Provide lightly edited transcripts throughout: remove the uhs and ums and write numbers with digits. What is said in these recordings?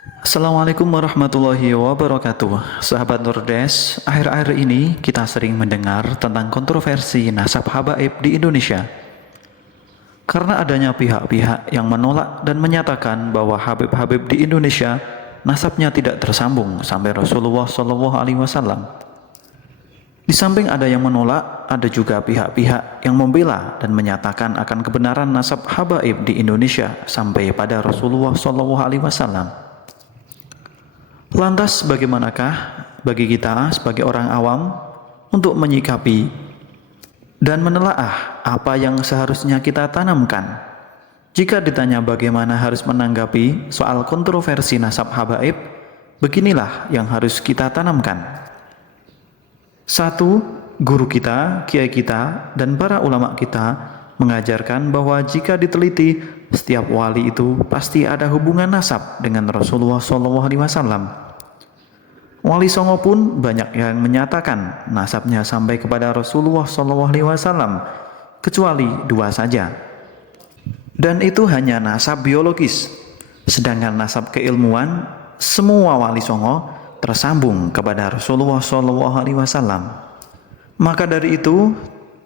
Assalamualaikum warahmatullahi wabarakatuh. Sahabat Nurdes, akhir-akhir ini kita sering mendengar tentang kontroversi nasab habaib di Indonesia. Karena adanya pihak-pihak yang menolak dan menyatakan bahwa habib-habib di Indonesia nasabnya tidak tersambung sampai Rasulullah SAW. Di samping ada yang menolak, ada juga pihak-pihak yang membela dan menyatakan akan kebenaran nasab habaib di Indonesia sampai pada Rasulullah SAW. Lantas bagaimanakah bagi kita sebagai orang awam untuk menyikapi dan menelaah apa yang seharusnya kita tanamkan? Jika ditanya bagaimana harus menanggapi soal kontroversi nasab habaib, beginilah yang harus kita tanamkan. 1. Guru kita, kiai kita, dan para ulama kita mengajarkan bahwa jika diteliti, setiap wali itu pasti ada hubungan nasab dengan Rasulullah SAW. Wali Songo pun banyak yang menyatakan nasabnya sampai kepada Rasulullah SAW, kecuali dua saja. Dan itu hanya nasab biologis. Sedangkan nasab keilmuan, semua wali Songo tersambung kepada Rasulullah SAW. Maka dari itu,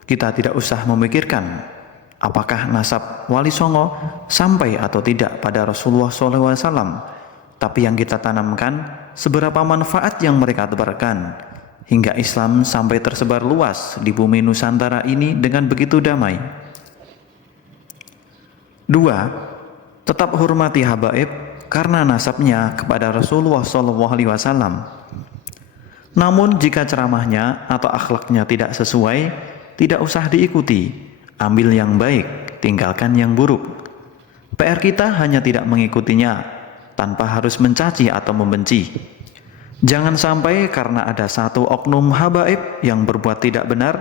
kita tidak usah memikirkan apakah nasab wali Songo sampai atau tidak pada Rasulullah SAW. Tapi yang kita tanamkan, seberapa manfaat yang mereka tebarkan, hingga Islam sampai tersebar luas di bumi Nusantara ini dengan begitu damai. 2. Tetap hormati habaib karena nasabnya kepada Rasulullah SAW. Namun jika ceramahnya atau akhlaknya tidak sesuai, tidak usah diikuti. Ambil yang baik, tinggalkan yang buruk. PR kita hanya tidak mengikutinya, tanpa harus mencaci atau membenci. Jangan sampai karena ada satu oknum habaib yang berbuat tidak benar,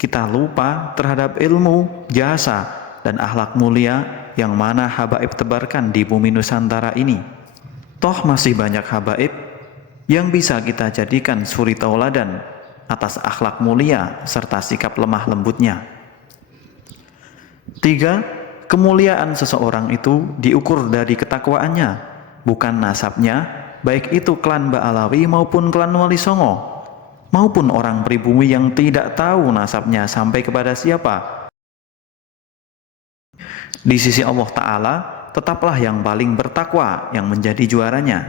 kita lupa terhadap ilmu, jasa, dan akhlak mulia yang mana habaib tebarkan di bumi Nusantara ini. Toh masih banyak habaib yang bisa kita jadikan suri tauladan atas akhlak mulia serta sikap lemah lembutnya. 3. Kemuliaan seseorang itu diukur dari ketakwaannya, bukan nasabnya, baik itu klan Ba'alawi maupun klan Wali Songo, maupun orang pribumi yang tidak tahu nasabnya sampai kepada siapa. Di sisi Allah Ta'ala, tetaplah yang paling bertakwa yang menjadi juaranya.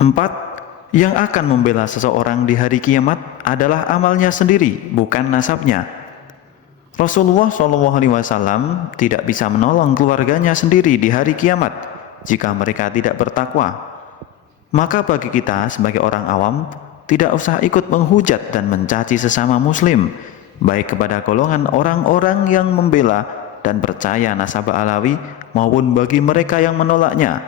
4. Yang akan membela seseorang di hari kiamat adalah amalnya sendiri, bukan nasabnya. Rasulullah SAW tidak bisa menolong keluarganya sendiri di hari kiamat jika mereka tidak bertakwa. Maka bagi kita sebagai orang awam, tidak usah ikut menghujat dan mencaci sesama muslim, baik kepada golongan orang-orang yang membela dan percaya nasab Alawi maupun bagi mereka yang menolaknya.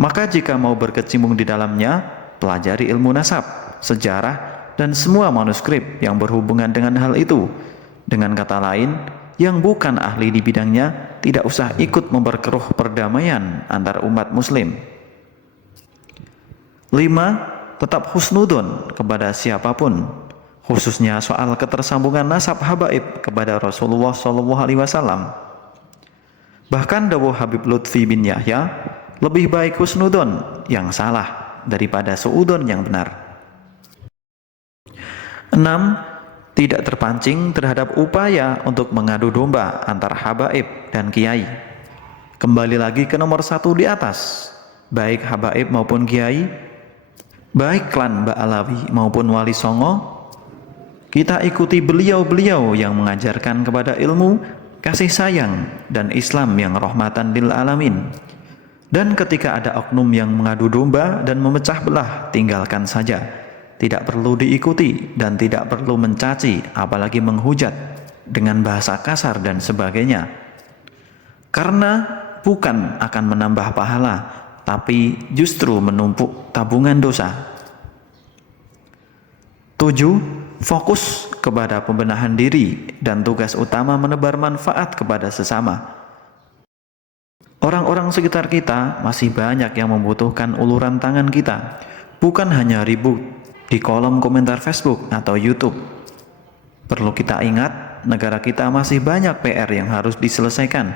Maka jika mau berkecimpung di dalamnya, pelajari ilmu nasab, sejarah, dan semua manuskrip yang berhubungan dengan hal itu. Dengan kata lain, yang bukan ahli di bidangnya tidak usah ikut memperkeruh perdamaian antar umat muslim. 5. Tetap husnudon kepada siapapun, khususnya soal ketersambungan nasab habaib kepada Rasulullah SAW. Bahkan dawuh Habib Lutfi bin Yahya, lebih baik husnudon yang salah daripada suudon yang benar. 6. Tidak terpancing terhadap upaya untuk mengadu domba antara habaib dan kiai. Kembali lagi ke nomor 1 di atas, baik habaib maupun kiai, baik klan Ba'alawi maupun Wali Songo, kita ikuti beliau-beliau yang mengajarkan kepada ilmu, kasih sayang, dan Islam yang rahmatan lil alamin. Dan ketika ada oknum yang mengadu domba dan memecah belah, tinggalkan saja. Tidak perlu diikuti dan tidak perlu mencaci, apalagi menghujat dengan bahasa kasar dan sebagainya. Karena bukan akan menambah pahala, tapi justru menumpuk tabungan dosa. 7. Fokus kepada pembenahan diri dan tugas utama menebar manfaat kepada sesama. Orang-orang sekitar kita masih banyak yang membutuhkan uluran tangan kita, bukan hanya ribut di kolom komentar Facebook atau YouTube. Perlu kita ingat, negara kita masih banyak PR yang harus diselesaikan,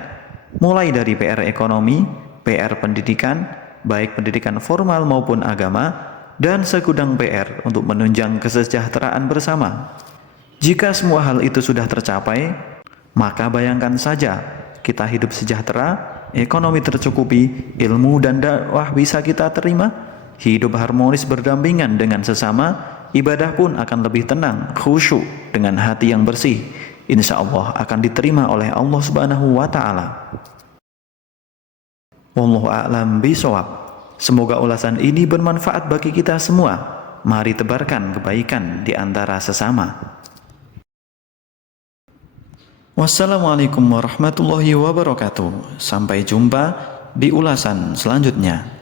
mulai dari PR ekonomi, PR pendidikan, baik pendidikan formal maupun agama, dan segudang PR untuk menunjang kesejahteraan bersama. Jika semua hal itu sudah tercapai, maka bayangkan saja kita hidup sejahtera, ekonomi tercukupi, ilmu dan dakwah bisa kita terima, hidup harmonis berdampingan dengan sesama, ibadah pun akan lebih tenang, khusyuk dengan hati yang bersih. Insya Allah akan diterima oleh Allah Subhanahu wa Ta'ala. Wallahu a'lam bishawab. Semoga ulasan ini bermanfaat bagi kita semua. Mari tebarkan kebaikan di antara sesama. Wassalamualaikum warahmatullahi wabarakatuh. Sampai jumpa di ulasan selanjutnya.